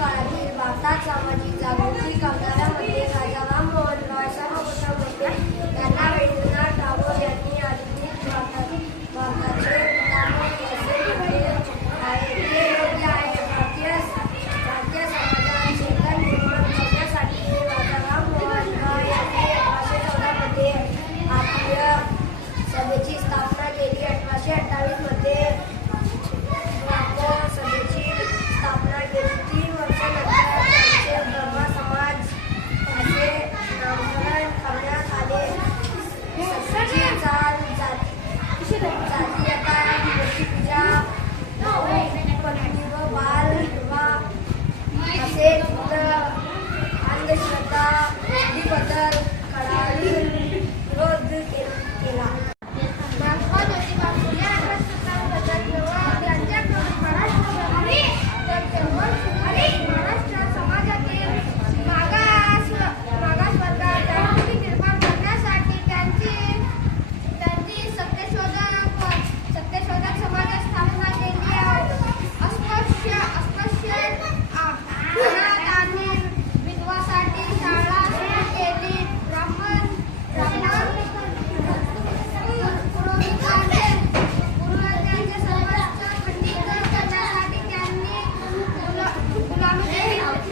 काळातील भारतात सामाजिक जागृती करणाऱ्यामध्ये राजा राममोहन रॉय सर्वप्रथम होते. त्यांना रवींद्रनाथ टागोर यांनी आधुनिक भारताचे पितामह असे म्हटले आहे. हे योग्य आहे. भारतीय समाजात चेतन निर्माण करण्यासाठी राजा राममोहन रॉय यांनी 1814 मध्ये भारतीय सभेची स्थापना केली. 1828 मध्ये सभेची स्थापना केली. 3 वर्षानंतर त्यांचे ब्रह्म समाज असे नामकरण करण्यात आले. सतीची चाल, जातीयता, मूर्तिपूजा, पत्नी व बाल विवाह असे अंधश्रद्धा याबद्दल कडाडून विरोध केला.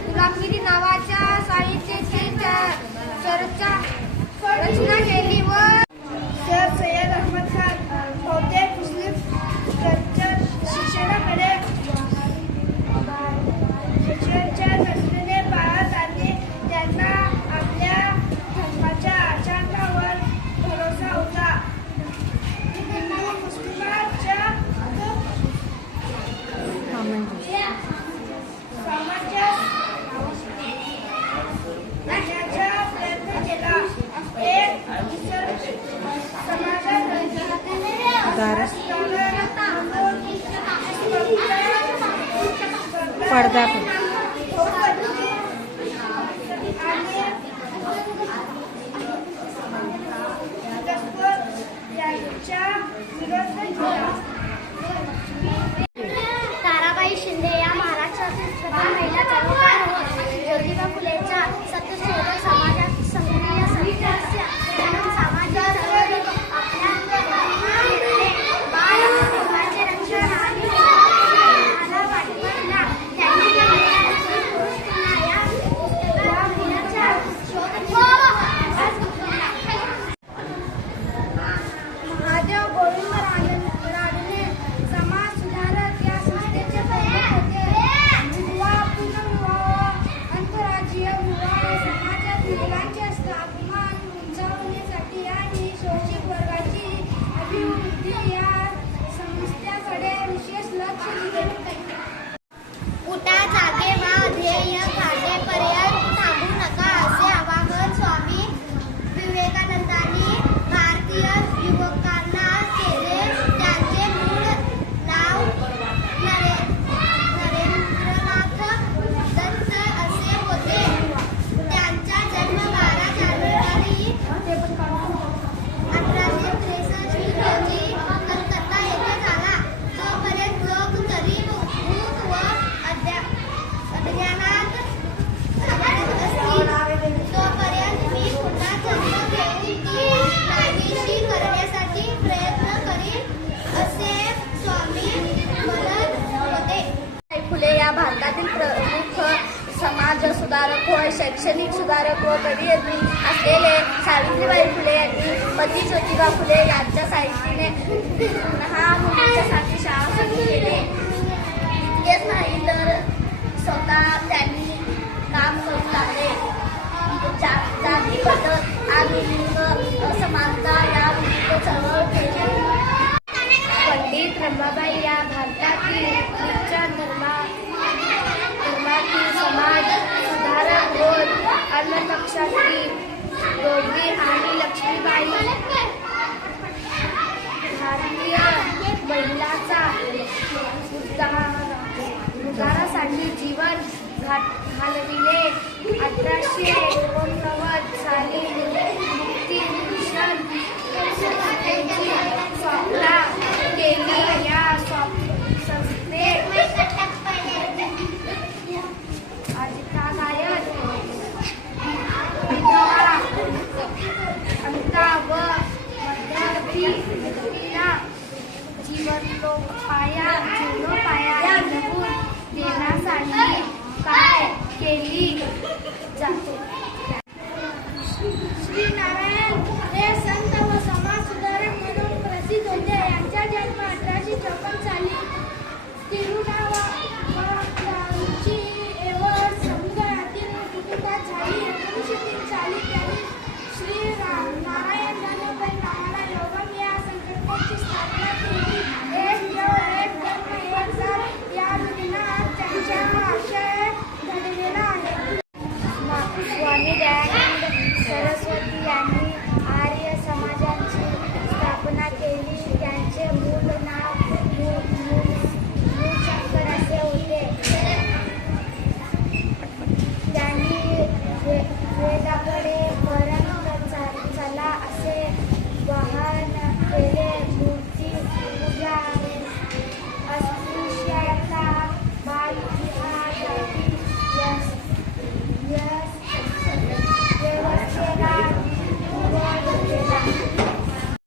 गुलामगिरी नावाच्या साहित्याची रचना केली व सर सय्यद अहमद खान बहुतेक मुस्लिम शिक्षणाकडे दृष्टीने पाहत आणि त्यांना आपल्या धर्माच्या आचरणावर भरोसा होता. मुस्लिमांच्या प्रयत्न केला. पडदा ताराबाई शिंदे या महाराष्ट्रातील प्रथम महिला चळवळकार होत. ज्योतिबा फुलेंच्या सत्यशोधक समाजात सक्रिय सदस्य म्हणून सामाजिक चळवळीत आपल्या केलेले बाल हक्कांचे रक्षण आणि निर्माणाला पाठिंबा दिला. त्यांनी केलेल्या गोष्टींना या पुस्तकाच्या शोध महादेव गोविंद रानडे समाज सुधारक या संस्थेचे प्रमुख होते. विवाह, पुनर्विवाह, आंतरराज्यीय विवाह, समाजात महिलांचे स्थानमान उंचावण्यासाठी आणि शोषित वर्गाची अभिवृद्धी या समस्याकडे विशेष लक्ष दिले होते. उठा, जागे व्हा, ध्येय गाठेपर्यंत थांबू नका असे आवाहन स्वामी विवेकानंदांनी भारतीय युवकांना केले. त्यांचे मूळ नाव नरेंद्रनाथ दत्त असे होते. त्यांचा जन्म 12 जानेवारी 1863 रोजी कलकत्ता येथे झाला. जोपर्यंत लोक गरीब, मूक व अज्ञानात असतील तोपर्यंत मी पुन्हा जन्म घेऊन ती नाहीशी करण्यासाठी प्रयत्न करीन असे स्वामी म्हणत होते. फुले या भारतातील प्रमुख समाज सुधारक व शैक्षणिक सुधारक व कवी असलेले सावित्रीबाई फुले यांनी पती ज्योतिबा फुले यांच्या साहित्याने 6 मुलींच्यासाठी शाळा सुरू केली. इतकेच नाही तर स्वतः त्यांनी काम करू लागले. जाती पद्धत आणि लिंग असमानता या विरुद्ध चळवळ केली. पंडित रमाबाई या भारतातील ख्रिश्चन धर्मातील समाज सुधारक होत. अन्नपक्षातील दोघी आणि लक्ष्मीबाई भारतीय महिलांचा उद्धारासाठी जीवन घालविले. 1889 साली मुक्ती मिशन संस्थेची स्थापना केली.